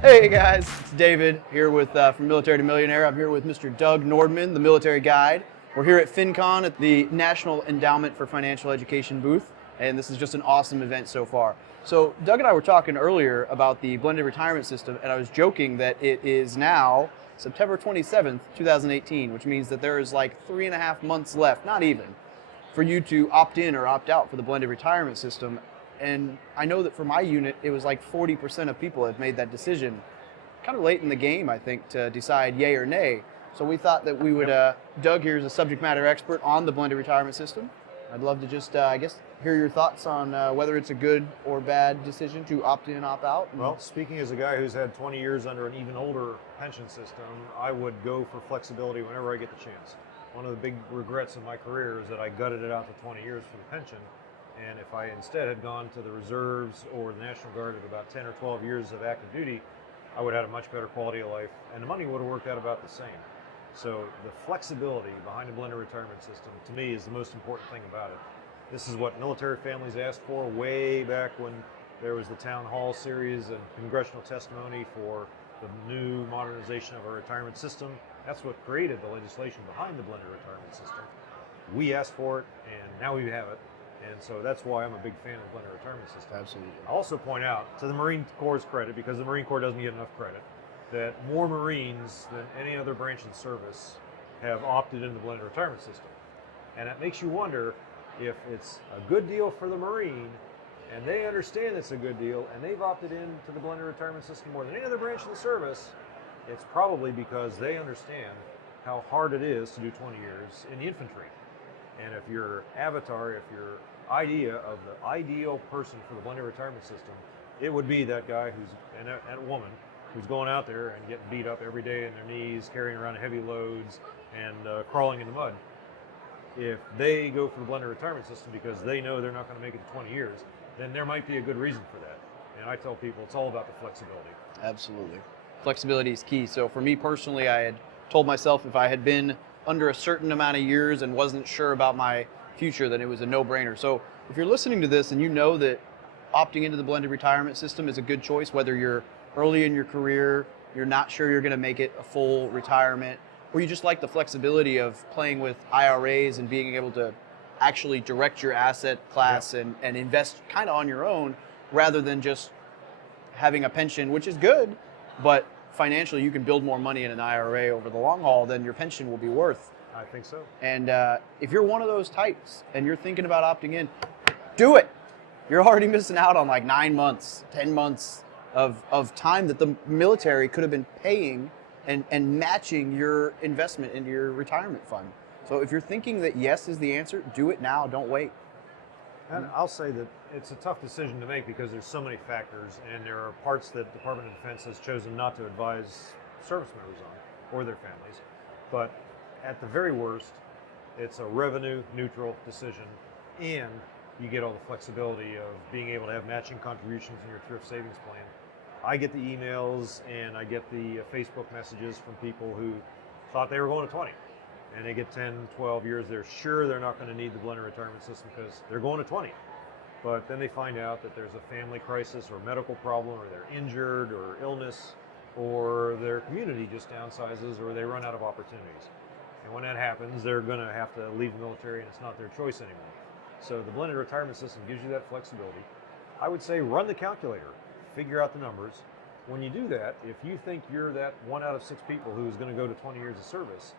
Hey guys, it's David here with from Military to Millionaire. I'm here with Mr. Doug Nordman, the military guide. We're here at Fincon at the National Endowment for Financial Education booth, and this is just an awesome event so far. So Doug and I were talking earlier about the blended retirement system, and I was joking that it is now September 27th, 2018, which means that there is like 3.5 months left, not even, for you to opt in or opt out for the blended retirement system. And I know that for my unit, it was like 40% of people had made that decision kind of late in the game, I think, to decide yay or nay. So we thought that we would, Doug here is a subject matter expert on the blended retirement system. I'd love to just, I guess, hear your thoughts on whether it's a good or bad decision to opt in, opt out. Well, speaking as a guy who's had 20 years under an even older pension system, I would go for flexibility whenever I get the chance. One of the big regrets in my career is that I gutted it out to 20 years for the pension. And if I instead had gone to the reserves or the National Guard at about 10 or 12 years of active duty, I would have had a much better quality of life, and the money would have worked out about the same. So the flexibility behind the blended retirement system, to me, is the most important thing about it. This is what military families asked for way back when there was the town hall series and congressional testimony for the new modernization of our retirement system. That's what created the legislation behind the blended retirement system. We asked for it, and now we have it. And so that's why I'm a big fan of the blended retirement system. Absolutely. I'll also point out, to the Marine Corps' credit, because the Marine Corps doesn't get enough credit, that more Marines than any other branch in service have opted into the blended retirement system. And it makes you wonder if it's a good deal for the Marine, and they understand it's a good deal, and they've opted into the blended retirement system more than any other branch in the service. It's probably because they understand how hard it is to do 20 years in the infantry. And if your avatar, if your idea of the ideal person for the blended retirement system, it would be that guy who's, and a woman, who's going out there and getting beat up every day in their knees, carrying around heavy loads, and crawling in the mud. If they go for the blended retirement system because they know they're not going to make it to 20 years, then there might be a good reason for that. And I tell people it's all about the flexibility. Absolutely. Flexibility is key. So for me personally, I had told myself if I had been under a certain amount of years and wasn't sure about my future, then it was a no-brainer. So if you're listening to this and you know that opting into the blended retirement system is a good choice, whether you're early in your career, you're not sure you're going to make it a full retirement, or you just like the flexibility of playing with IRAs and being able to actually direct your asset class and invest kind of on your own rather than just having a pension, which is good, but financially you can build more money in an IRA over the long haul than your pension will be worth. I think so. And if you're one of those types and you're thinking about opting in, do it. You're already missing out on like 9 months, 10 months of time that the military could have been paying and matching your investment into your retirement fund. So if you're thinking that yes is the answer, do it now, don't wait. And I'll say that it's a tough decision to make because there's so many factors, and there are parts that the Department of Defense has chosen not to advise service members on or their families. But at the very worst, it's a revenue neutral decision, and you get all the flexibility of being able to have matching contributions in your thrift savings plan. I get the emails and I get the Facebook messages from people who thought they were going to 20. And they get 10, 12 years, they're sure they're not going to need the blended retirement system because they're going to 20. But then they find out that there's a family crisis or medical problem, or they're injured or illness, or their community just downsizes, or they run out of opportunities. And when that happens, they're going to have to leave the military and it's not their choice anymore. So the blended retirement system gives you that flexibility. I would say run the calculator, figure out the numbers. When you do that, if you think you're that 1 out of 6 people who's going to go to 20 years of service,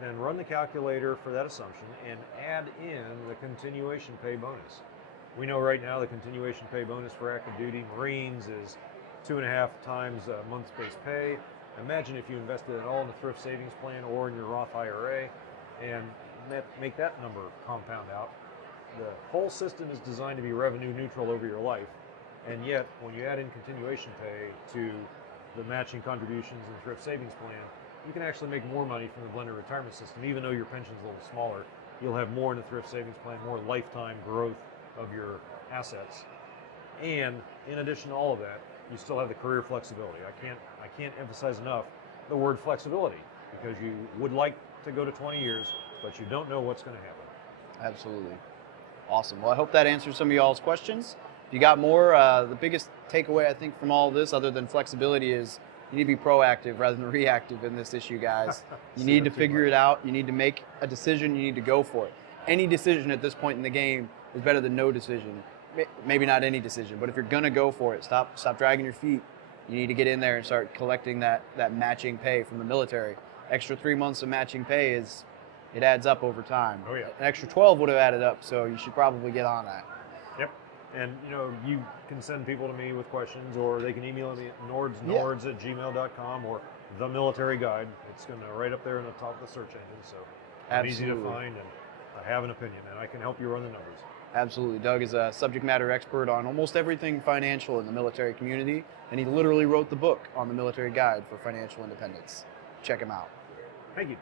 then run the calculator for that assumption and add in the continuation pay bonus. We know right now the continuation pay bonus for active duty Marines is 2.5 times month's base pay. Imagine if you invested it all in the thrift savings plan or in your Roth IRA and make that number compound out. The whole system is designed to be revenue neutral over your life, and yet when you add in continuation pay to the matching contributions in the thrift savings plan, you can actually make more money from the blended retirement system. Even though your pension's a little smaller, you'll have more in the thrift savings plan, more lifetime growth of your assets. And in addition to all of that, you still have the career flexibility. I can't emphasize enough the word flexibility, because you would like to go to 20 years, but you don't know what's going to happen. Absolutely. Awesome. Well, I hope that answers some of y'all's questions. If you got more, the biggest takeaway I think from all of this, other than flexibility, is you need to be proactive rather than reactive in this issue, guys. You need to figure it out. You need to make a decision. You need to go for it. Any decision at this point in the game is better than no decision. Maybe not any decision, but if you're gonna go for it, stop dragging your feet. You need to get in there and start collecting that matching pay from the military. Extra 3 months of matching pay it adds up over time. Oh yeah. An extra 12 would have added up, so you should probably get on that. Yep. And you can send people to me with questions, or they can email me at nords@gmail.com or The Military Guide. It's going to right up there in the top of the search engine, so it's easy to find, and I have an opinion, and I can help you run the numbers. Absolutely. Doug is a subject matter expert on almost everything financial in the military community, and he literally wrote the book on The Military Guide for Financial Independence. Check him out. Thank you.